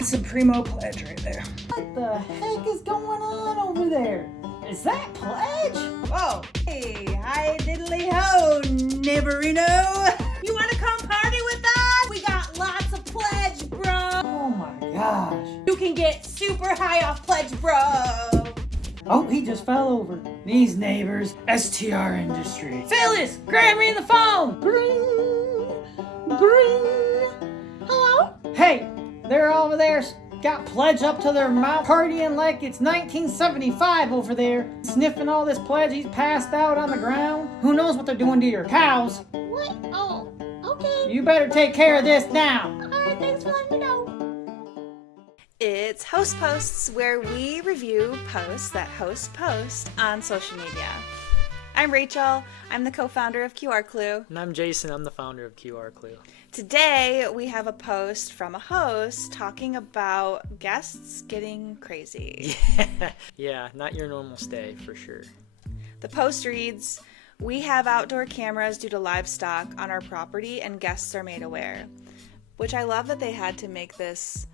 It's a primo pledge right there. What the heck is going on over there? Is that Pledge? Oh, hey, hi diddly ho, neighborino. You want to come party with us? We got lots of Pledge, bro. Oh my gosh. You can get super high off Pledge, bro. Oh, he just fell over. These neighbors, STR Industry. Phyllis, grab me the phone. Bring. Hello? Hey, they're over there. Got Pledge up to their mouth, partying like it's 1975 over there. Sniffing all this Pledge, he's passed out on the ground. Who knows what they're doing to your cows? What? Oh, okay. You better take care of this now. Alright, thanks for letting me know. It's Host Posts, where we review posts that hosts post on social media. I'm Rachel. I'm the co-founder of QR Clue. And I'm Jason. I'm the founder of QR Clue. Today, we have a post from a host talking about guests getting crazy. Yeah, not your normal stay, for sure. The post reads, "We have outdoor cameras due to livestock on our property and guests are made aware." Which I love that they had to make this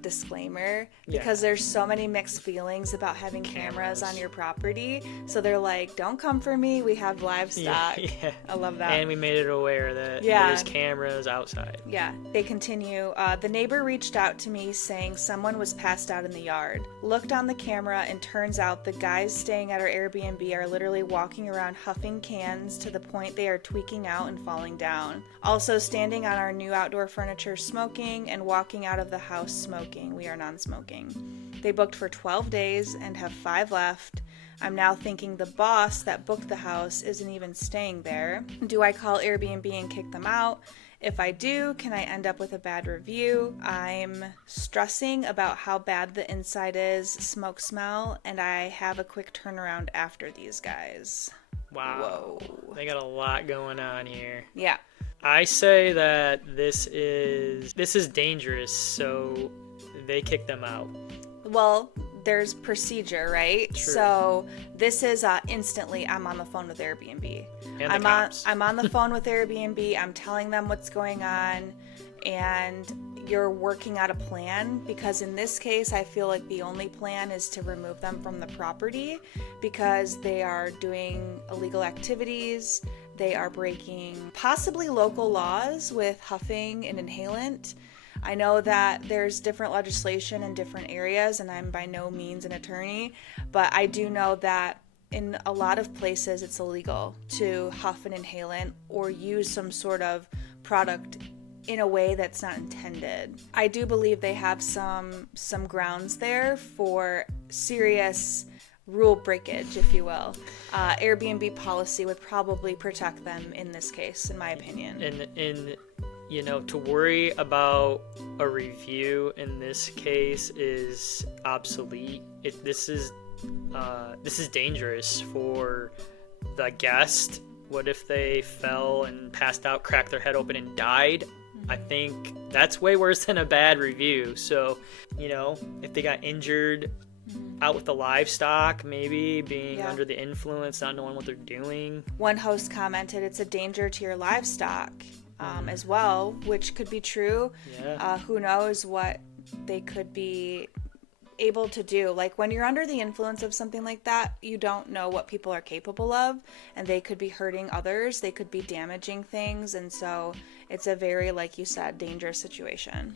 disclaimer because there's so many mixed feelings about having cameras on your property. So they're like, don't come for me, we have livestock. Yeah. I love that. And we made it aware that there's cameras outside. Yeah, they continue. The neighbor reached out to me saying someone was passed out in the yard. Looked on the camera and turns out the guys staying at our Airbnb are literally walking around huffing cans to the point they are tweaking out and falling down. Also standing on our new outdoor furniture smoking and walking out of the house smoking. We are non-smoking. They booked for 12 days and have 5 left. I'm now thinking the boss that booked the house isn't even staying there. Do I call Airbnb and kick them out? If I do, can I end up with a bad review? I'm stressing about how bad the inside is, smoke smell, and I have a quick turnaround after these guys. Wow. Whoa. They got a lot going on here. Yeah. I say that this is dangerous, so they kick them out. Well, there's procedure, right? True. So this is instantly I'm on the phone with Airbnb. And the cops. I'm on the phone with Airbnb. I'm telling them what's going on, and you're working out a plan, because in this case, I feel like the only plan is to remove them from the property because they are doing illegal activities. They are breaking possibly local laws with huffing and inhalant. I know that there's different legislation in different areas, and I'm by no means an attorney, but I do know that in a lot of places it's illegal to huff an inhalant or use some sort of product in a way that's not intended. I do believe they have some grounds there for serious rule breakage, if you will. Airbnb policy would probably protect them in this case, in my opinion. And to worry about a review in this case is obsolete. This is dangerous for the guest. What if they fell and passed out, cracked their head open, and died? I think that's way worse than a bad review. So, if they got injured out with the livestock, maybe being under the influence, not knowing what they're doing. One host commented it's a danger to your livestock as well, which could be true. Yeah. Who knows what they could be able to do. Like when you're under the influence of something like that, you don't know what people are capable of, and they could be hurting others. They could be damaging things, and so it's a very, like you said, dangerous situation.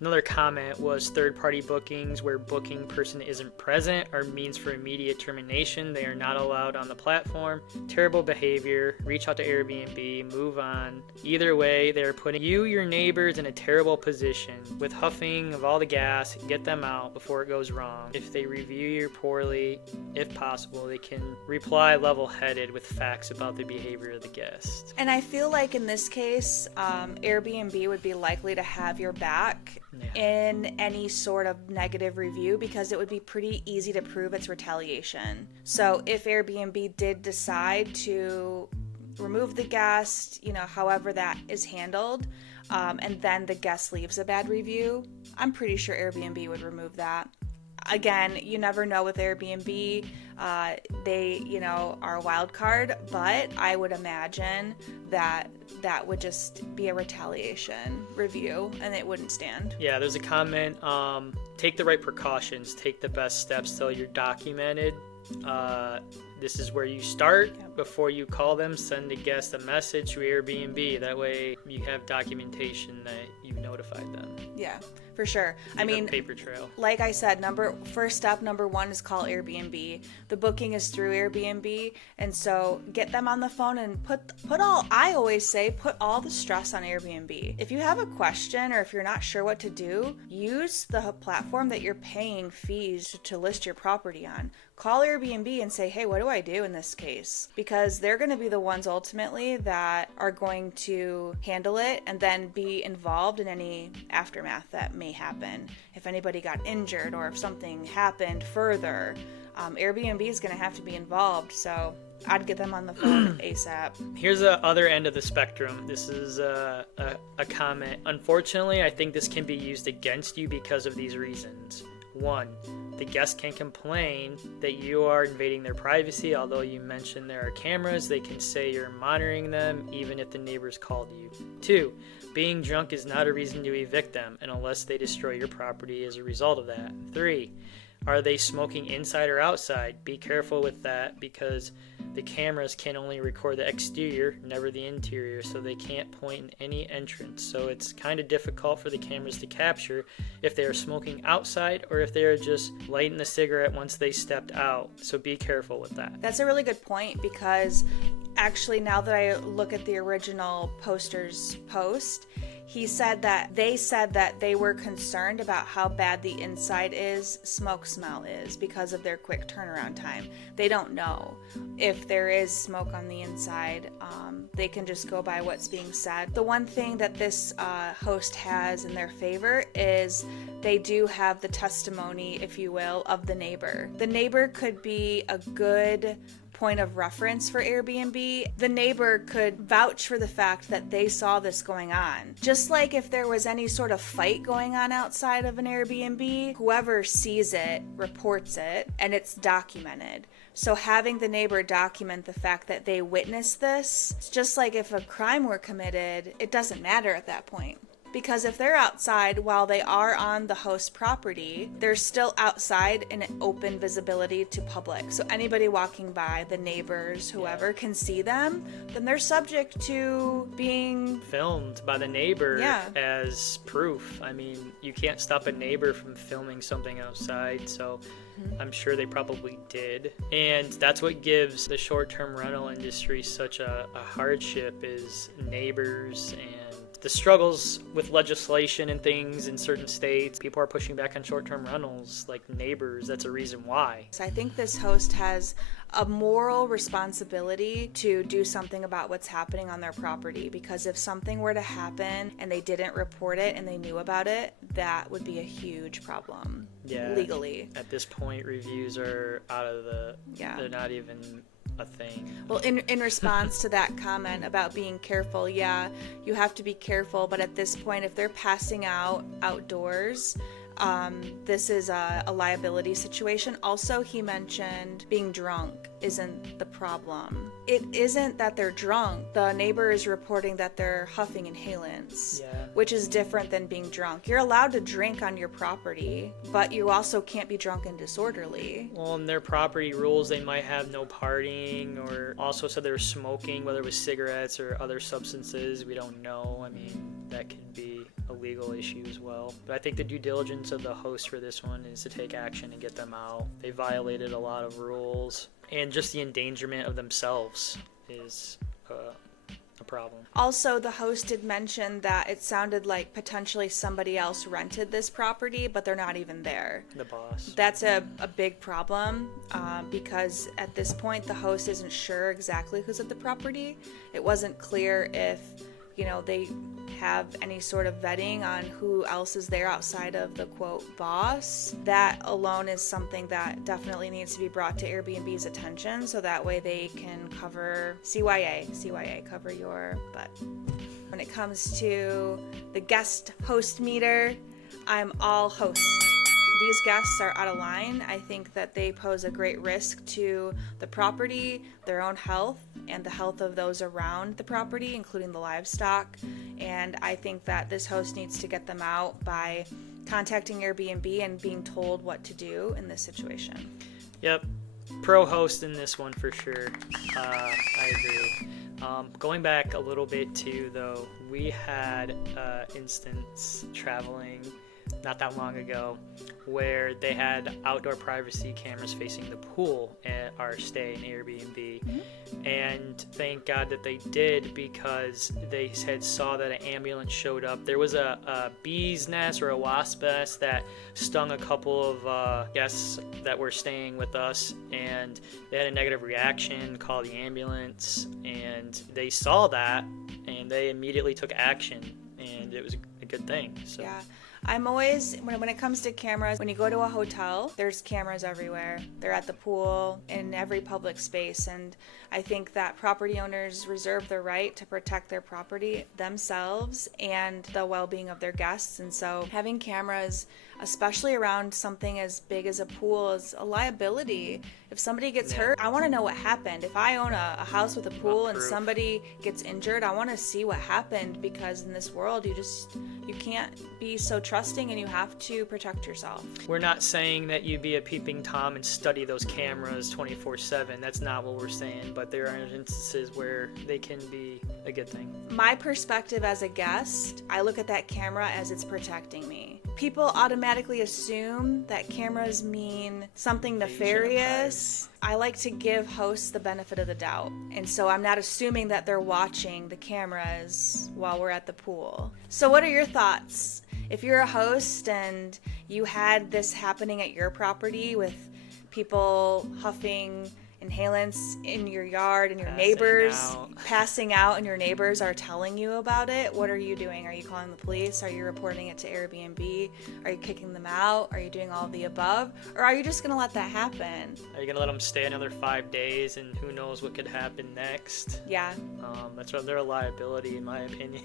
Another comment was third-party bookings where booking person isn't present are means for immediate termination. They are not allowed on the platform. Terrible behavior. Reach out to Airbnb. Move on. Either way, they are putting you, your neighbors, in a terrible position. With huffing of all the gas, get them out before it goes wrong. If they review you poorly, if possible, they can reply level-headed with facts about the behavior of the guest. And I feel like in this case, Airbnb would be likely to have your back in any sort of negative review, because it would be pretty easy to prove it's retaliation. So if Airbnb did decide to remove the guest, however that is handled, and then the guest leaves a bad review, I'm pretty sure Airbnb would remove that. again, you never know with Airbnb. They, are a wild card, but I would imagine that would just be a retaliation review and it wouldn't stand. Yeah, there's a comment, take the right precautions, take the best steps till you're documented. This is where you start. Before you call them, send a guest a message to Airbnb. That way you have documentation that you've notified them. Yeah, for sure. Leave a paper trail. Like I said, first step number 1 is call Airbnb. The booking is through Airbnb, and so get them on the phone and I always say put all the stress on Airbnb. If you have a question or if you're not sure what to do, use the platform that you're paying fees to list your property on. Call Airbnb and say, hey, what do I do in this case? Because they're going to be the ones ultimately that are going to handle it and then be involved in any aftermath that may happen. If anybody got injured or if something happened further, Airbnb is going to have to be involved. So I'd get them on the phone ASAP. Here's the other end of the spectrum. This is a comment. Unfortunately, I think this can be used against you because of these reasons. 1, the guest can complain that you are invading their privacy. Although you mentioned there are cameras, they can say you're monitoring them even if the neighbors called you. 2, being drunk is not a reason to evict them, and unless they destroy your property as a result of that. 3, are they smoking inside or outside? Be careful with that because the cameras can only record the exterior, never the interior, so they can't point in any entrance. So it's kind of difficult for the cameras to capture if they are smoking outside or if they are just lighting the cigarette once they stepped out. So be careful with that. That's a really good point because actually now that I look at the original poster's post, they said that they were concerned about how bad the inside smoke smell is because of their quick turnaround time. They don't know if there is smoke on the inside. They can just go by what's being said. The one thing that this host has in their favor is they do have the testimony, if you will, of the neighbor. The neighbor could be a good point of reference for Airbnb. The neighbor could vouch for the fact that they saw this going on. Just like if there was any sort of fight going on outside of an Airbnb, whoever sees it reports it and it's documented. So having the neighbor document the fact that they witnessed this, it's just like if a crime were committed, it doesn't matter at that point. Because if they're outside while they are on the host property, they're still outside in open visibility to public. So anybody walking by, the neighbors, whoever can see them, then they're subject to being filmed by the neighbor as proof. I mean, you can't stop a neighbor from filming something outside, so I'm sure they probably did. And that's what gives the short-term rental industry such a hardship is neighbors and the struggles with legislation and things in certain states. People are pushing back on short-term rentals, like neighbors. That's a reason why. So I think this host has a moral responsibility to do something about what's happening on their property, because if something were to happen and they didn't report it and they knew about it, that would be a huge problem legally. At this point, reviews are out of they're not even a thing. Well, in response to that comment about being careful, you have to be careful, but at this point, if they're passing out outdoors, this is a liability situation. Also, he mentioned being drunk isn't the problem. It isn't that they're drunk. The neighbor is reporting that they're huffing inhalants, which is different than being drunk. You're allowed to drink on your property, but you also can't be drunk and disorderly. Well, in their property rules, they might have no partying, or also said they were smoking, whether it was cigarettes or other substances. We don't know. I mean, that could be a legal issue as well. But I think the due diligence of the host for this one is to take action and get them out. They violated a lot of rules, and just the endangerment of themselves is a problem. Also, the host did mention that it sounded like potentially somebody else rented this property, but they're not even there. The boss. That's a big problem because at this point the host isn't sure exactly who's at the property. It wasn't clear if they have any sort of vetting on who else is there outside of the quote boss. That alone is something that definitely needs to be brought to Airbnb's attention, so that way they can cover CYA, cover your butt. When it comes to the guest host meter, I'm all host. these guests are out of line. I think that they pose a great risk to the property, their own health, and the health of those around the property, including the livestock. And I think that this host needs to get them out by contacting Airbnb and being told what to do in this situation. Yep. Pro host in this one for sure. I agree. Going back a little bit too, though, we had instance traveling not that long ago where they had outdoor privacy cameras facing the pool at our stay in Airbnb. And thank God that they did, because they had saw that an ambulance showed up. There was a bee's nest or a wasp nest that stung a couple of guests that were staying with us, and they had a negative reaction, called the ambulance, and they saw that and they immediately took action, and it was a good thing. So. Yeah. I'm always, when it comes to cameras, when you go to a hotel, there's cameras everywhere. They're at the pool, in every public space, and I think that property owners reserve the right to protect their property, themselves, and the well-being of their guests. And so having cameras, especially around something as big as a pool, is a liability. If somebody gets hurt, I want to know what happened. If I own a house with a pool and somebody gets injured, I want to see what happened, because in this world, you can't be so trusting, and you have to protect yourself. We're not saying that you be a peeping Tom and study those cameras 24/7. That's not what we're saying, but there are instances where they can be a good thing. My perspective as a guest, I look at that camera as it's protecting me. People automatically assume that cameras mean something nefarious. I like to give hosts the benefit of the doubt, and so I'm not assuming that they're watching the cameras while we're at the pool. So what are your thoughts? If you're a host and you had this happening at your property with people huffing inhalants in your yard and your neighbors passing out, and your neighbors are telling you about it, what are you doing? Are you calling the police? Are you reporting it to Airbnb? Are you kicking them out? Are you doing all of the above? Or are you just going to let that happen? Are you going to let them stay another 5 days, and who knows what could happen next? Yeah. That's their liability, in my opinion.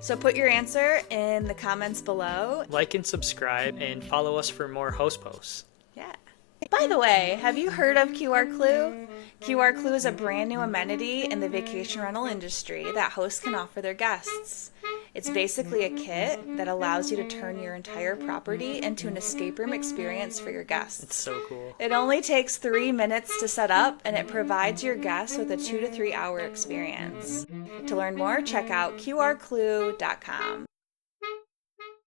So put your answer in the comments below. Like and subscribe, and follow us for more host posts. Yeah. By the way, have you heard of QR Clue? QR Clue is a brand new amenity in the vacation rental industry that hosts can offer their guests. It's basically a kit that allows you to turn your entire property into an escape room experience for your guests. It's so cool. It only takes 3 minutes to set up, and it provides your guests with a 2 to 3 hour experience. To learn more, check out qrclue.com.